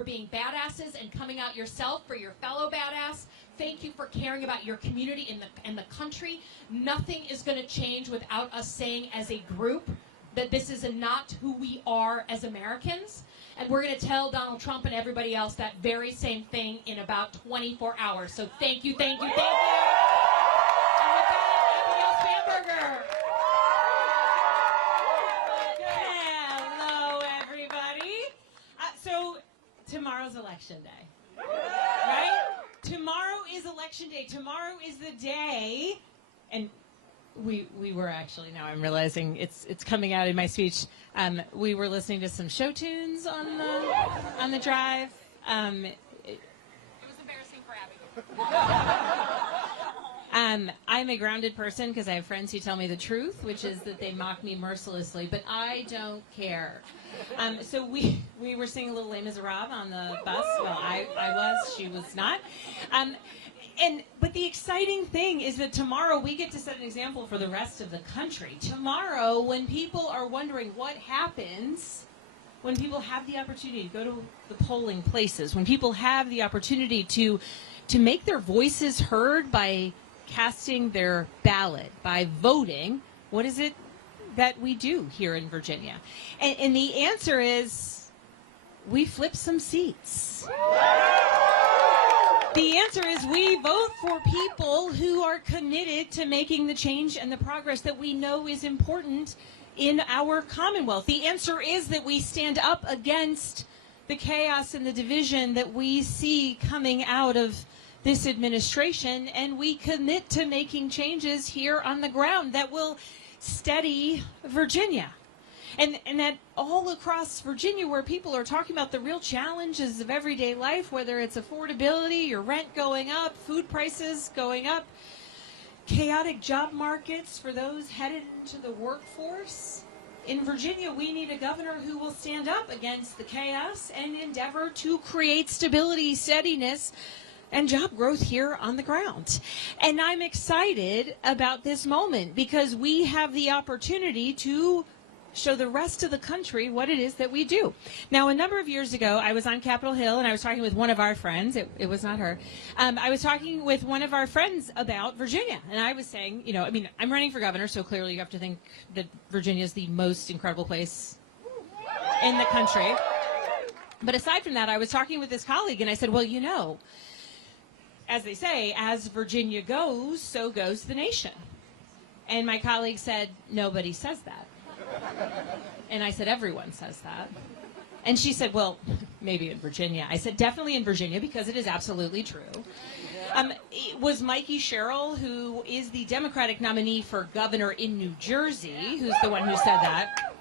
for being badasses and coming out yourself for your fellow badass. Thank you for caring about your community and the country. Nothing is going to change without us saying as a group that this is not who we are as Americans. And we're going to tell Donald Trump and everybody else that very same thing in about 24 hours. So thank you, thank you, thank you. And with that, Abigail Spanberger. Hello, everybody. So tomorrow's election day, right? Tomorrow is election day. Tomorrow is the day, and we were actually, now I'm realizing it's coming out in my speech. We were listening to some show tunes on the drive. It was embarrassing for Abigail. I'm a grounded person because I have friends who tell me the truth, which is that they mock me mercilessly, but I don't care. So we were singing a little Les Miserables on the bus. Well, I was, she was not. But the exciting thing is that tomorrow we get to set an example for the rest of the country. Tomorrow, when people are wondering what happens, when people have the opportunity to go to the polling places, when people have the opportunity to make their voices heard by casting their ballot, by voting, what is it that we do here in Virginia? And the answer is we flip some seats. The answer is we vote for people who are committed to making the change and the progress that we know is important in our Commonwealth. The answer is that we stand up against the chaos and the division that we see coming out of this administration, and we commit to making changes here on the ground that will steady Virginia. And that all across Virginia, where people are talking about the real challenges of everyday life, whether it's affordability, your rent going up, food prices going up, chaotic job markets for those headed into the workforce. In Virginia, we need a governor who will stand up against the chaos and endeavor to create stability, steadiness, and job growth here on the ground. And I'm excited about this moment because we have the opportunity to show the rest of the country what it is that we do. Now, a number of years ago, I was on Capitol Hill, and I was talking with one of our friends. It was not her. I was talking with one of our friends about Virginia, and I was saying, you know, I mean, I'm running for governor, so clearly you have to think that Virginia is the most incredible place in the country. But aside from that, I was talking with this colleague, and I said, well, you know, as they say, as Virginia goes, so goes the nation. And my colleague said, nobody says that. And I said, everyone says that. And she said, well, maybe in Virginia. I said, definitely in Virginia, because it is absolutely true. It was Mikey Sherrill, who is the Democratic nominee for governor in New Jersey, who's the one who said that.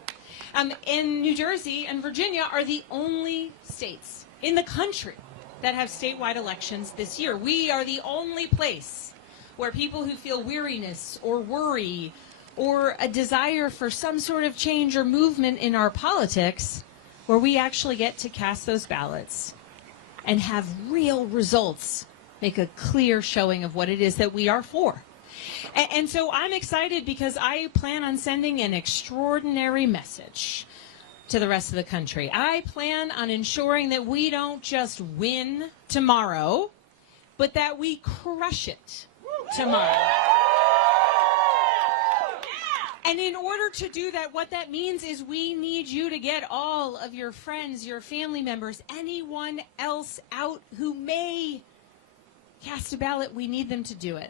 In New Jersey and Virginia are the only states in the country that have statewide elections this year. We are the only place where people who feel weariness or worry or a desire for some sort of change or movement in our politics, where we actually get to cast those ballots and have real results, make a clear showing of what it is that we are for. And so I'm excited because I plan on sending an extraordinary message to the rest of the country. I plan on ensuring that we don't just win tomorrow, but that we crush it tomorrow. And in order to do that, what that means is we need you to get all of your friends, your family members, anyone else out who may cast a ballot. We need them to do it.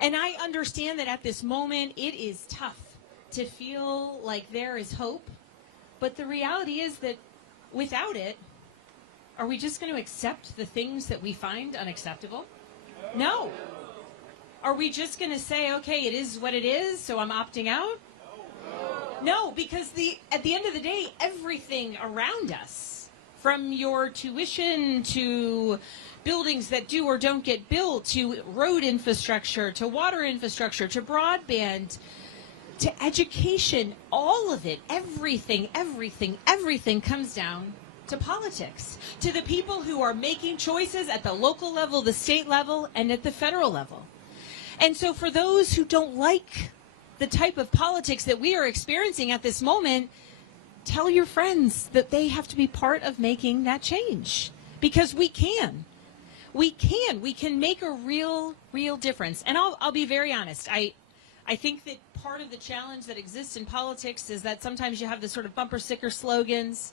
And I understand that at this moment it is tough to feel like there is hope. But the reality is that without it, are we just going to accept the things that we find unacceptable? No. Are we just going to say, okay, it is what it is, so I'm opting out? No, because at the end of the day, everything around us, from your tuition to buildings that do or don't get built, to road infrastructure, to water infrastructure, to broadband, to education, all of it, everything comes down to politics, to the people who are making choices at the local level, the state level, and at the federal level. And so for those who don't like the type of politics that we are experiencing at this moment, tell your friends that they have to be part of making that change. because we can. We can make a real difference. And I'll be very honest. I think that part of the challenge that exists in politics is that sometimes you have this sort of bumper sticker slogans,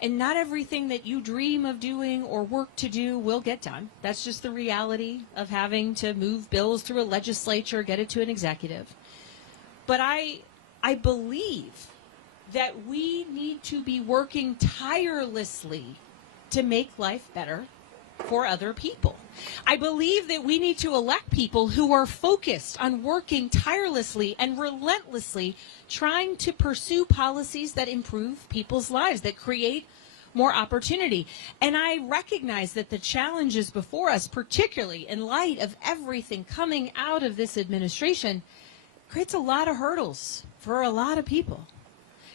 and not everything that you dream of doing or work to do will get done. That's just the reality of having to move bills through a legislature, get it to an executive. But I believe that we need to be working tirelessly to make life better for other people. I believe that we need to elect people who are focused on working tirelessly and relentlessly trying to pursue policies that improve people's lives, that create more opportunity. And I recognize that the challenges before us, particularly in light of everything coming out of this administration, creates a lot of hurdles for a lot of people.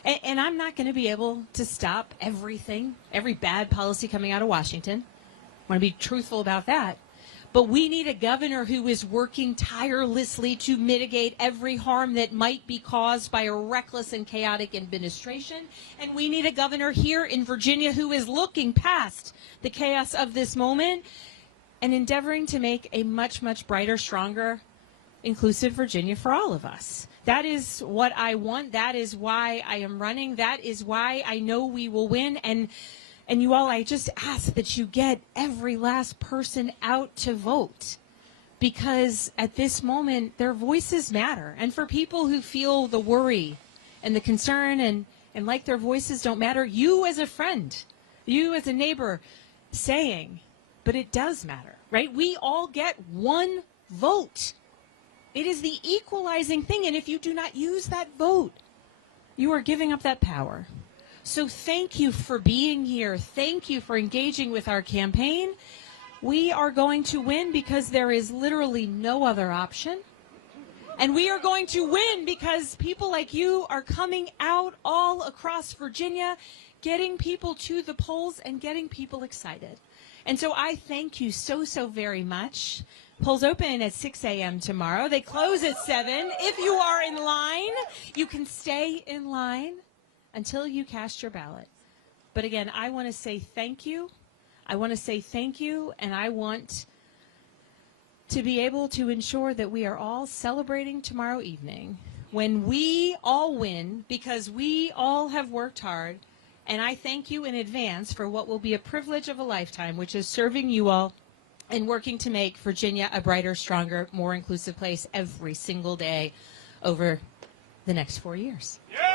And I'm not going to be able to stop everything, every bad policy coming out of Washington. I want to be truthful about that. But we need a governor who is working tirelessly to mitigate every harm that might be caused by a reckless and chaotic administration. And we need a governor here in Virginia who is looking past the chaos of this moment and endeavoring to make a much, much brighter, stronger, inclusive Virginia for all of us. That is what I want. That is why I am running. That is why I know we will win. And you all, I just ask that you get every last person out to vote, because at this moment, their voices matter. And for people who feel the worry and the concern and like their voices don't matter, you as a friend, you as a neighbor saying, but it does matter, right? We all get one vote. It is the equalizing thing. And if you do not use that vote, you are giving up that power. So thank you for being here. Thank you for engaging with our campaign. We are going to win because there is literally no other option. And we are going to win because people like you are coming out all across Virginia, getting people to the polls and getting people excited. And so I thank you so very much. Polls open at 6 a.m. tomorrow. They close at 7. If you are in line, you can stay in line until you cast your ballot. But again, I want to say thank you. I want to say thank you, and I want to be able to ensure that we are all celebrating tomorrow evening when we all win, because we all have worked hard. And I thank you in advance for what will be a privilege of a lifetime, which is serving you all and working to make Virginia a brighter, stronger, more inclusive place every single day over the next 4 years. Yeah!